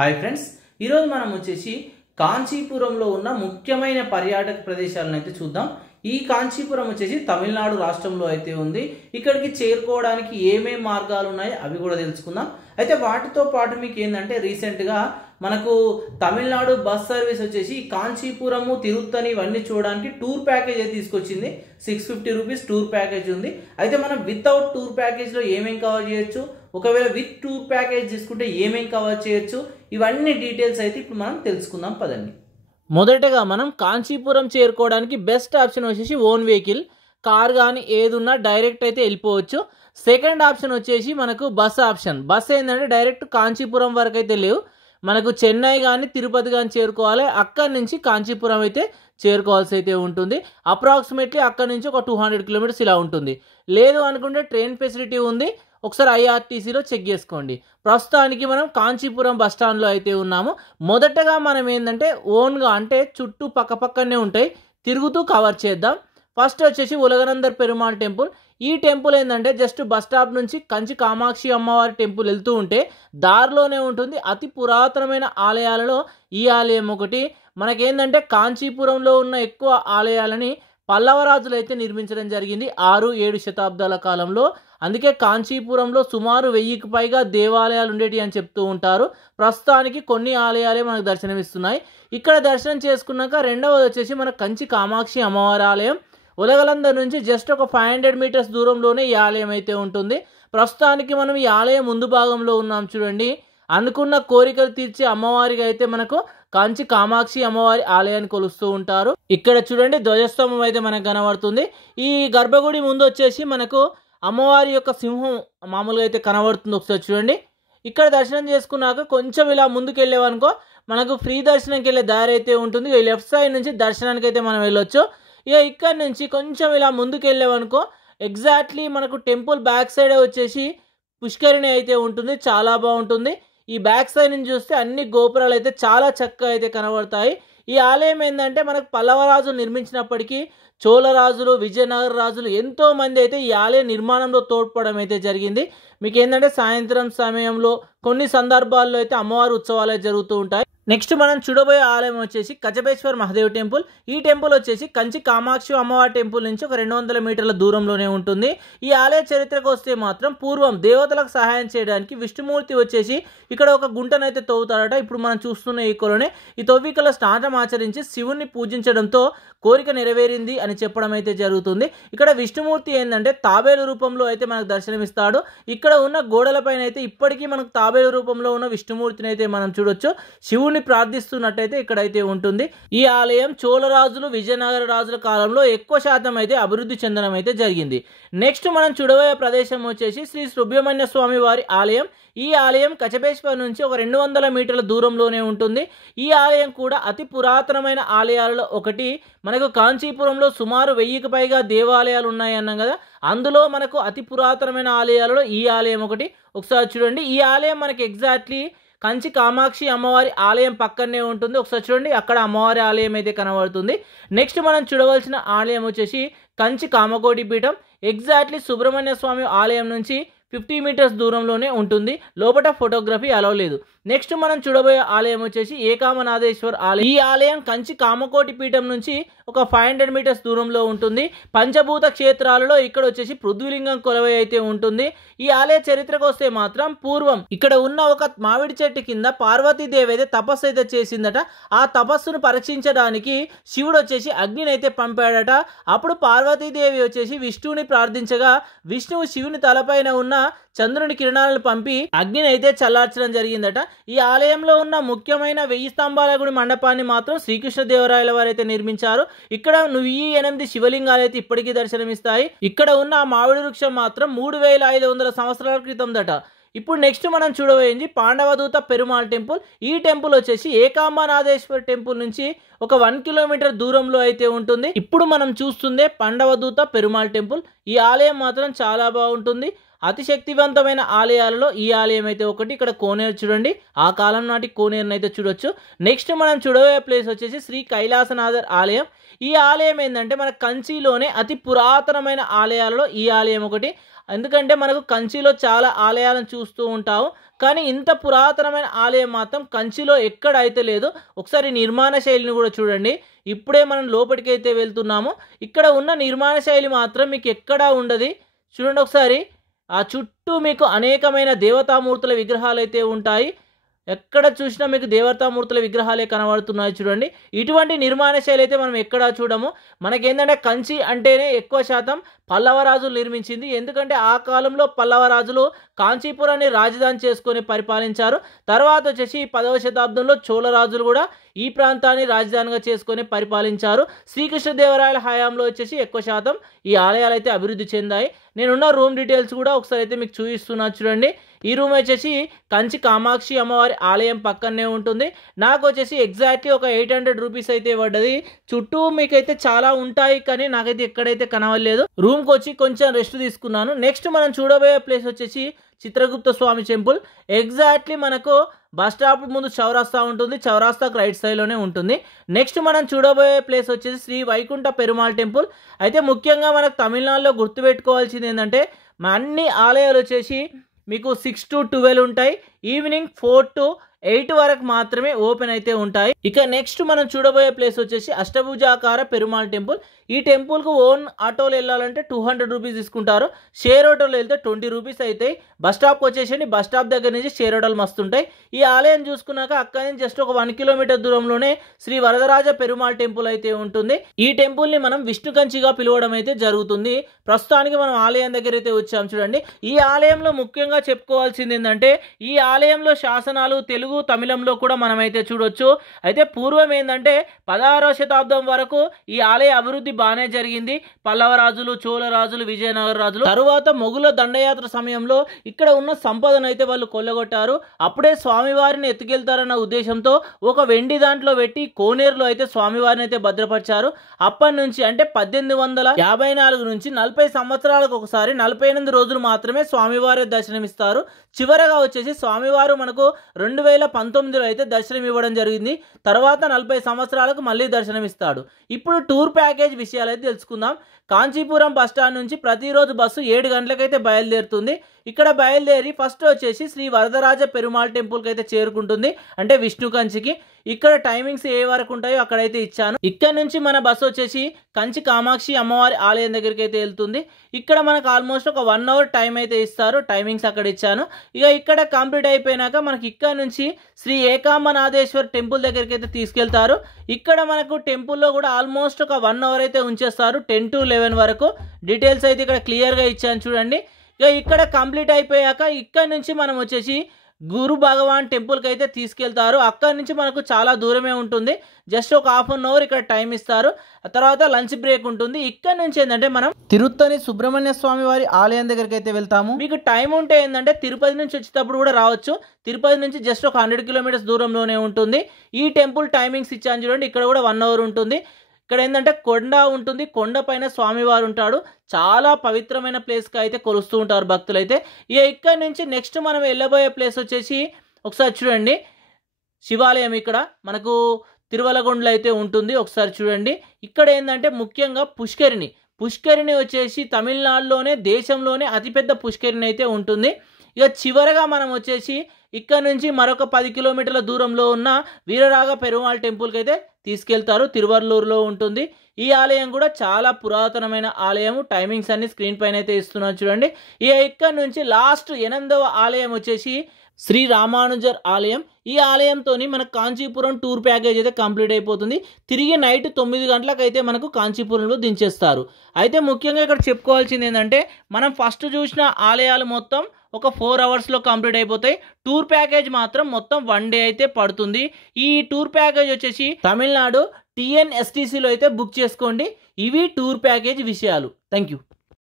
Hi friends, ఈరోజు మనం వచ్చేసి కాంచీపురంలో ఉన్న ముఖ్యమైన పర్యాటక ప్రదేశాలను అయితే చూద్దాం. ఈ కాంచీపురం వచ్చేసి తమిళనాడు రాష్ట్రంలో అయితే ఉంది. ఇక్కడికి చేరుకోవడానికి ఏమేం మార్గాలు ఉన్నాయి అవి కూడా తెలుసుకుందాం. అయితే వాటితో పాటు మీకు ఏంటంటే రీసెంట్గా మనకు తమిళనాడు బస్ సర్వీస్ వచ్చేసి కాంచీపురము తిరుత్తని ఇవన్నీ చూడడానికి టూర్ ప్యాకేజ్ అయితే తీసుకొచ్చింది. 650 రూపీస్ టూర్ ప్యాకేజ్ ఉంది. అయితే మనం వితౌట్ టూర్ ప్యాకేజ్లో ఏమేం కవర్ చేయొచ్చు, ఒకవేళ విత్ టూర్ ప్యాకేజ్ తీసుకుంటే ఏమేం కవర్ చేయొచ్చు, ఇవన్నీ డీటెయిల్స్ అయితే ఇప్పుడు మనం తెలుసుకుందాం పదండి. మొదటగా మనం కాంచీపురం చేరుకోవడానికి బెస్ట్ ఆప్షన్ వచ్చేసి ఓన్ వెహికల్, కార్ కానీ ఏది ఉన్నా డైరెక్ట్ అయితే వెళ్ళిపోవచ్చు. సెకండ్ ఆప్షన్ వచ్చేసి మనకు బస్ ఆప్షన్. బస్ ఏంటంటే డైరెక్ట్ కాంచీపురం వరకు అయితే లేవు, మనకు చెన్నై కానీ తిరుపతి కానీ చేరుకోవాలి. అక్కడి నుంచి కాంచీపురం అయితే చేరుకోవాల్సి అయితే ఉంటుంది. అప్రాక్సిమేట్లీ అక్కడి నుంచి ఒక 200 కిలోమీటర్స్ ఇలా ఉంటుంది. లేదు అనుకుంటే ట్రైన్ ఫెసిలిటీ ఉంది, ఒకసారి ఐఆర్టీసీలో చెక్ చేసుకోండి. ప్రస్తుతానికి మనం కాంచీపురం బస్ స్టాండ్లో అయితే ఉన్నాము. మొదటగా మనం ఏంటంటే ఓన్గా అంటే చుట్టూ పక్కపక్కనే ఉంటాయి, తిరుగుతూ కవర్ చేద్దాం. ఫస్ట్ వచ్చేసి ఉలగనందర్ పెరుమాళ్ టెంపుల్. ఈ టెంపుల్ ఏంటంటే జస్ట్ బస్ స్టాప్ నుంచి కంచి కామాక్షి అమ్మవారి టెంపుల్ వెళ్తూ ఉంటే దారిలోనే ఉంటుంది. అతి పురాతనమైన ఆలయాలలో ఈ ఆలయం ఒకటి. మనకేంటంటే కాంచీపురంలో ఉన్న ఎక్కువ ఆలయాలని పల్లవరాజులు అయితే నిర్మించడం జరిగింది 6-7 శతాబ్దాల కాలంలో. అందుకే కాంచీపురంలో సుమారు 1000కి పైగా దేవాలయాలు ఉండేటి అని చెప్తూ ఉంటారు. ప్రస్తుతానికి కొన్ని ఆలయాలే మనకు దర్శనమిస్తున్నాయి. ఇక్కడ దర్శనం చేసుకున్నాక రెండవది వచ్చేసి మన కంచి కామాక్షి అమ్మవారి ఆలయం. ఉలగలందర్ నుంచి జస్ట్ ఒక 500 మీటర్స్ దూరంలోనే ఈ ఆలయం అయితే ఉంటుంది. ప్రస్తుతానికి మనం ఈ ఆలయం ముందు భాగంలో ఉన్నాం చూడండి. అనుకున్న కోరికలు తీర్చే అమ్మవారిగా అయితే మనకు కంచి కామాక్షి అమ్మవారి ఆలయాన్ని కొలుస్తూ ఉంటారు. ఇక్కడ చూడండి ధ్వజస్తంభం అయితే మనకు కనబడుతుంది. ఈ గర్భగుడి ముందు వచ్చేసి మనకు అమ్మవారి యొక్క సింహం మామూలుగా అయితే కనబడుతుంది. ఒకసారి చూడండి. ఇక్కడ దర్శనం చేసుకున్నాక కొంచెం ఇలా ముందుకు వెళ్ళేవనుకో మనకు ఫ్రీ దర్శనంకి వెళ్ళే దారి అయితే ఉంటుంది. ఈ లెఫ్ట్ సైడ్ నుంచి దర్శనానికి అయితే మనం వెళ్ళొచ్చు. ఇక ఇక్కడ నుంచి కొంచెం ఇలా ముందుకు వెళ్ళామనుకో ఎగ్జాక్ట్లీ మనకు టెంపుల్ బ్యాక్ సైడ్ వచ్చేసి పుష్కరిణి అయితే ఉంటుంది. చాలా బాగుంటుంది. ఈ బ్యాక్ సైడ్ నుంచి చూస్తే అన్ని గోపురాలు అయితే చాలా చక్కగా అయితే కనబడతాయి. ఈ ఆలయం ఏంటంటే మనకు పల్లవరాజులు నిర్మించినప్పటికీ చోళరాజులు, విజయనగర రాజులు ఎంతో మంది అయితే ఈ ఆలయ నిర్మాణంలో తోడ్పడడం అయితే జరిగింది. మీకు ఏంటంటే సాయంత్రం సమయంలో కొన్ని సందర్భాల్లో అయితే అమ్మవారి ఉత్సవాలు జరుగుతూ ఉంటాయి. నెక్స్ట్ మనం చూడబోయే ఆలయం వచ్చేసి కచపేశ్వర్ మహాదేవ్ టెంపుల్. ఈ టెంపుల్ వచ్చేసి కంచి కామాక్షి అమ్మవారి టెంపుల్ నుంచి ఒక 200 మీటర్ల దూరంలోనే ఉంటుంది. ఈ ఆలయ చరిత్రకు వస్తే మాత్రం పూర్వం దేవతలకు సహాయం చేయడానికి విష్ణుమూర్తి వచ్చేసి ఇక్కడ ఒక గుంటనైతే తవ్వుతాడట. ఇప్పుడు మనం చూస్తున్న ఈ కొలనే ఈ తవ్వికల స్నానం ఆచరించి శివుణ్ణి పూజించడంతో కోరిక నెరవేరింది అని చెప్పడం అయితే జరుగుతుంది. ఇక్కడ విష్ణుమూర్తి ఏంటంటే తాబేలు రూపంలో అయితే మనకు దర్శనమిస్తాడు. ఇక్కడ ఉన్న గోడలపైన అయితే ఇప్పటికీ మనకు తాబేలు రూపంలో ఉన్న విష్ణుమూర్తిని అయితే మనం చూడొచ్చు. శివుని ప్రార్థిస్తున్నట్టయితే ఇక్కడైతే ఉంటుంది. ఈ ఆలయం చోళరాజులు, విజయనగర రాజుల కాలంలో ఎక్కువ శాతం అయితే అభివృద్ధి చెందడం అయితే జరిగింది. నెక్స్ట్ మనం చూడబోయే ప్రదేశం వచ్చేసి శ్రీ సుబ్రహ్మణ్య స్వామి వారి ఆలయం. ఈ ఆలయం కచపేశ్వర్ నుంచి ఒక 200 మీటర్ల దూరంలోనే ఉంటుంది. ఈ ఆలయం కూడా అతి పురాతనమైన ఆలయాలలో ఒకటి. మనకు కాంచీపురంలో సుమారు 1000కి పైగా దేవాలయాలు ఉన్నాయి అన్నాం కదా, అందులో మనకు అతి పురాతనమైన ఆలయాలలో ఈ ఆలయం ఒకటి. ఒకసారి చూడండి. ఈ ఆలయం మనకి ఎగ్జాక్ట్లీ కంచి కామాక్షి అమ్మవారి ఆలయం పక్కనే ఉంటుంది. ఒకసారి చూడండి, అక్కడ అమ్మవారి ఆలయం అయితే కనబడుతుంది. నెక్స్ట్ మనం చూడవలసిన ఆలయం వచ్చేసి కంచి కామకోటి పీఠం. ఎగ్జాక్ట్లీ సుబ్రహ్మణ్య స్వామి ఆలయం నుంచి 50 మీటర్స్ దూరంలోనే ఉంటుంది. లోపల ఫోటోగ్రఫీ అలౌ లేదు. నెక్స్ట్ మనం చూడబోయే ఆలయం వచ్చేసి ఏకామనాథేశ్వర్ ఆలయం. ఈ ఆలయం కంచి కామకోటి పీఠం నుంచి ఒక 500 మీటర్స్ దూరంలో ఉంటుంది. పంచభూత క్షేత్రాలలో ఇక్కడ వచ్చేసి పృథ్వీలింగం కొలవై అయితే ఉంటుంది. ఈ ఆలయ చరిత్రకు వస్తే మాత్రం పూర్వం ఇక్కడ ఉన్న ఒక మామిడి చెట్టు కింద పార్వతీదేవి అయితే తపస్సు అయితే చేసిందట. ఆ తపస్సును పరీక్షించడానికి శివుడు వచ్చేసి అగ్నిని అయితే పంపాడట. అప్పుడు పార్వతీదేవి వచ్చేసి విష్ణువుని ప్రార్థించగా విష్ణువు శివుని తలపైన ఉన్న చంద్రుని కిరణాలను పంపి అగ్నిని అయితే చల్లార్చడం జరిగిందట. ఈ ఆలయంలో ఉన్న ముఖ్యమైన 1000 స్తంభాల గుడి మండపాన్ని మాత్రం శ్రీకృష్ణదేవరాయల వారు అయితే నిర్మించారు. ఇక్కడ 1008 శివలింగాలు అయితే ఇప్పటికీ దర్శనమిస్తాయి. ఇక్కడ ఉన్న మామిడి వృక్షం మాత్రం 3500 సంవత్సరాల క్రితం దట. ఇప్పుడు నెక్స్ట్ మనం చూడబోయేది పాండవదూత పెరుమాళ్ టెంపుల్. ఈ టెంపుల్ వచ్చేసి ఏకాంబనాథేశ్వర్ టెంపుల్ నుంచి ఒక 1 కిలోమీటర్ దూరంలో అయితే ఉంటుంది. ఇప్పుడు మనం చూస్తుందే పాండవదూత పెరుమాళ్ టెంపుల్. ఈ ఆలయం మాత్రం చాలా బాగుంటుంది. అతి శక్తివంతమైన ఆలయాలలో ఈ ఆలయం అయితే ఒకటి. ఇక్కడ కోనేరు చూడండి, ఆ కాలం నాటి కోనేరుని అయితే చూడొచ్చు. నెక్స్ట్ మనం చూడబోయే ప్లేస్ వచ్చేసి శ్రీ కైలాసనాథర్ ఆలయం. ఈ ఆలయం ఏంటంటే మన కంచిలోనే అతి పురాతనమైన ఆలయాలలో ఈ ఆలయం ఒకటి. ఎందుకంటే మనకు కంచిలో చాలా ఆలయాలను చూస్తూ ఉంటాము, కానీ ఇంత పురాతనమైన ఆలయం మాత్రం కంచిలో ఎక్కడ అయితే లేదు. ఒకసారి నిర్మాణ శైలిని కూడా చూడండి. ఇప్పుడే మనం లోపలికి అయితే వెళ్తున్నాము. ఇక్కడ ఉన్న నిర్మాణ శైలి మాత్రం మీకు ఎక్కడా ఉండదు. చూడండి ఒకసారి, ఆ చుట్టూ మీకు అనేకమైన దేవతామూర్తుల విగ్రహాలు అయితే ఉంటాయి. ఎక్కడ చూసినా మీకు దేవతామూర్తుల విగ్రహాలే కనబడుతున్నాయి చూడండి. ఇటువంటి నిర్మాణ శైలి అయితే మనం ఎక్కడా చూడము. మనకేంటంటే కంచి అంటేనే ఎక్కువ శాతం పల్లవ రాజులు నిర్మించింది. ఎందుకంటే ఆ కాలంలో పల్లవ రాజులు కాంచీపురాన్ని రాజధాని చేసుకొని పరిపాలించారు. తర్వాత వచ్చేసి 10వ శతాబ్దంలో చోళ రాజులు కూడా ఈ ప్రాంతాన్ని రాజధానిగా చేసుకొని పరిపాలించారు. శ్రీకృష్ణదేవరాయల హయాంలో వచ్చేసి ఎక్కువ శాతం ఈ ఆలయాలు అయితే అభివృద్ధి చెందాయి. నేనున్న రూమ్ డీటెయిల్స్ కూడా ఒకసారి అయితే మీకు చూపిస్తున్నా చూడండి. ఈ రూమ్ వచ్చేసి కంచి కామాక్షి అమ్మవారి ఆలయం పక్కనే ఉంటుంది. నాకు వచ్చేసి ఎగ్జాక్ట్లీ ఒక 800 రూపీస్ అయితే పడ్డది. చుట్టూ మీకైతే చాలా ఉంటాయి, కానీ నాకైతే ఎక్కడైతే కనవలేదు. రూమ్కి వచ్చి కొంచెం రెస్ట్ తీసుకున్నాను. నెక్స్ట్ మనం చూడబోయే ప్లేస్ వచ్చేసి చిత్రగుప్త స్వామి టెంపుల్. ఎగ్జాక్ట్లీ మనకు బస్ స్టాప్ ముందు చౌరాస్తా ఉంటుంది, చౌరాస్తాకు రైట్ సైడ్లోనే ఉంటుంది. నెక్స్ట్ మనం చూడబోయే ప్లేస్ వచ్చేసి శ్రీ వైకుంఠ పెరుమాళ్ టెంపుల్. అయితే ముఖ్యంగా మనకు తమిళనాడులో గుర్తుపెట్టుకోవాల్సింది ఏంటంటే అన్ని ఆలయాలు వచ్చేసి మీకు 6 to 12 ఉంటాయి. ఈవినింగ్ 4 to 8 వరకు మాత్రమే ఓపెన్ అయితే ఉంటాయి. ఇక నెక్స్ట్ మనం చూడబోయే ప్లేస్ వచ్చేసి అష్టభుజాకార పెరుమాళ్ టెంపుల్. ఈ టెంపుల్కు ఓన్ ఆటోలు వెళ్ళాలంటే 200 రూపీస్ తీసుకుంటారు. షేర్ ఆటోలో వెళ్తే 20 రూపీస్ అవుతాయి. బస్ స్టాప్కి వచ్చేసి బస్ స్టాప్ దగ్గర నుంచి షేర్ ఆటోలు మస్తుంటాయి. ఈ ఆలయం చూసుకున్నాక అక్కడి నుంచి జస్ట్ ఒక 1 కిలోమీటర్ దూరంలోనే శ్రీ వరదరాజ పెరుమాళ్ టెంపుల్ అయితే ఉంటుంది. ఈ టెంపుల్ని మనం విష్ణు కంచిగా పిలవడం అయితే జరుగుతుంది. ప్రస్తుతానికి మనం ఆలయం దగ్గర అయితే వచ్చాం చూడండి. ఈ ఆలయంలో ముఖ్యంగా చెప్పుకోవాల్సింది ఏంటంటే ఈ ఆలయంలో శాసనాలు తెలుగు తమిళంలో కూడా మనం అయితే చూడొచ్చు. అయితే పూర్వం ఏంటంటే 16వ శతాబ్దం వరకు ఈ ఆలయ అభివృద్ధి బాగానే జరిగింది. పల్లవ రాజులు, చోళ రాజులు, విజయనగర రాజులు, తరువాత మొఘుల దండయాత్ర సమయంలో ఇక్కడ ఉన్న సంపదను అయితే వాళ్ళు కొల్లగొట్టారు. అప్పుడే స్వామివారిని ఎత్తుకెళ్తారన్న ఉద్దేశంతో ఒక వెండి దాంట్లో పెట్టి కోనేరులో అయితే స్వామివారిని అయితే భద్రపరిచారు. అప్పటి నుంచి అంటే 1854 నుంచి 40 సంవత్సరాలకు ఒకసారి 48 రోజులు మాత్రమే స్వామివారి దర్శనమిస్తారు. చివరగా వచ్చేసి స్వామివారు మనకు 2019లో అయితే దర్శనం ఇవ్వడం జరిగింది. తర్వాత 40 సంవత్సరాలకు మళ్ళీ దర్శనమిస్తాడు. ఇప్పుడు టూర్ ప్యాకేజ్ విషయాలు అయితే తెలుసుకుందాం. కాంచీపురం బస్ స్టాండ్ నుంచి ప్రతిరోజు బస్సు 7 గంటలకైతే బయలుదేరుతుంది. ఇక్కడ బయలుదేరి ఫస్ట్ వచ్చేసి శ్రీ వరదరాజ పెరుమాళ్ టెంపుల్కి అయితే చేరుకుంటుంది, అంటే విష్ణు కంచికి. ఇక్కడ టైమింగ్స్ ఏ వరకు ఉంటాయో అక్కడైతే ఇచ్చాను. ఇక్కడ నుంచి మన బస్సు వచ్చేసి కంచి కామాక్షి అమ్మవారి ఆలయం దగ్గరికి అయితే వెళ్తుంది. ఇక్కడ మనకు ఆల్మోస్ట్ ఒక 1 అవర్ టైం అయితే ఇస్తారు. టైమింగ్స్ అక్కడ ఇచ్చాను. ఇక ఇక్కడ కంప్లీట్ అయిపోయినాక మనకి ఇక్కడ నుంచి శ్రీ ఏకాంబనాథేశ్వర్ టెంపుల్ దగ్గరికి అయితే తీసుకెళ్తారు. ఇక్కడ మనకు టెంపుల్లో కూడా ఆల్మోస్ట్ ఒక 1 అవర్ అయితే ఉంచేస్తారు, 10 to 11 వరకు. డీటెయిల్స్ అయితే ఇక్కడ క్లియర్గా ఇచ్చాను చూడండి. ఇక ఇక్కడ కంప్లీట్ అయిపోయాక ఇక్కడ నుంచి మనం వచ్చేసి గురు భగవాన్ టెంపుల్కి అయితే తీసుకెళ్తారు. అక్కడి నుంచి మనకు చాలా దూరమే ఉంటుంది, జస్ట్ ఒక 1/2 అవర్ ఇక్కడ టైం ఇస్తారు. ఆ తర్వాత లంచ్ బ్రేక్ ఉంటుంది. ఇక్కడ నుంచి ఏంటంటే మనం తిరుత్తని సుబ్రహ్మణ్య స్వామి వారి ఆలయం దగ్గరికి అయితే వెళ్తాము. మీకు టైం ఉంటే ఏంటంటే తిరుపతి నుంచి వచ్చేటప్పుడు కూడా రావచ్చు. తిరుపతి నుంచి జస్ట్ ఒక 100 కిలోమీటర్స్ దూరంలోనే ఉంటుంది. ఈ టెంపుల్ టైమింగ్స్ ఇచ్చాను చూడండి. ఇక్కడ కూడా 1 అవర్ ఉంటుంది. ఇక్కడ ఏంటంటే కొండ ఉంటుంది, కొండ పైన స్వామివారు ఉంటాడు. చాలా పవిత్రమైన ప్లేస్గా అయితే కొలుస్తూ ఉంటారు భక్తులు అయితే. ఇక ఇక్కడ నుంచి నెక్స్ట్ మనం వెళ్ళబోయే ప్లేస్ వచ్చేసి ఒకసారి చూడండి, శివాలయం ఇక్కడ మనకు తిరువలగొండలో అయితే ఉంటుంది. ఒకసారి చూడండి. ఇక్కడ ఏంటంటే ముఖ్యంగా పుష్కరిణి వచ్చేసి తమిళనాడులోనే దేశంలోనే అతిపెద్ద పుష్కరిణి అయితే ఉంటుంది. ఇక చివరగా మనం వచ్చేసి ఇక్కడ నుంచి మరొక 10 కిలోమీటర్ల దూరంలో ఉన్న వీరరాఘ పెరుమాళ్ టెంపుల్కి అయితే తీసుకెళ్తారు. తిరువల్లూరులో ఉంటుంది. ఈ ఆలయం కూడా చాలా పురాతనమైన ఆలయము. టైమింగ్స్ అన్ని స్క్రీన్ పైన అయితే ఇస్తున్నారు చూడండి. ఇక ఇక్కడ నుంచి లాస్ట్ 8వ ఆలయం వచ్చేసి శ్రీ రామానుజర్ ఆలయం. ఈ ఆలయంతో మనకు కాంచీపురం టూర్ ప్యాకేజ్ అయితే కంప్లీట్ అయిపోతుంది. తిరిగి నైట్ 9 గంటలకు అయితే మనకు కాంచీపురంలో దించేస్తారు. అయితే ముఖ్యంగా ఇక్కడ చెప్పుకోవాల్సింది ఏంటంటే మనం ఫస్ట్ చూసిన ఆలయాలు మొత్తం ఒక 4 అవర్స్లో కంప్లీట్ అయిపోతాయి. టూర్ ప్యాకేజ్ మాత్రం మొత్తం 1 డే అయితే పడుతుంది. ఈ టూర్ ప్యాకేజ్ వచ్చేసి తమిళనాడు TNSTCలో అయితే బుక్ చేసుకోండి. ఇవి టూర్ ప్యాకేజ్ విషయాలు. Thank you.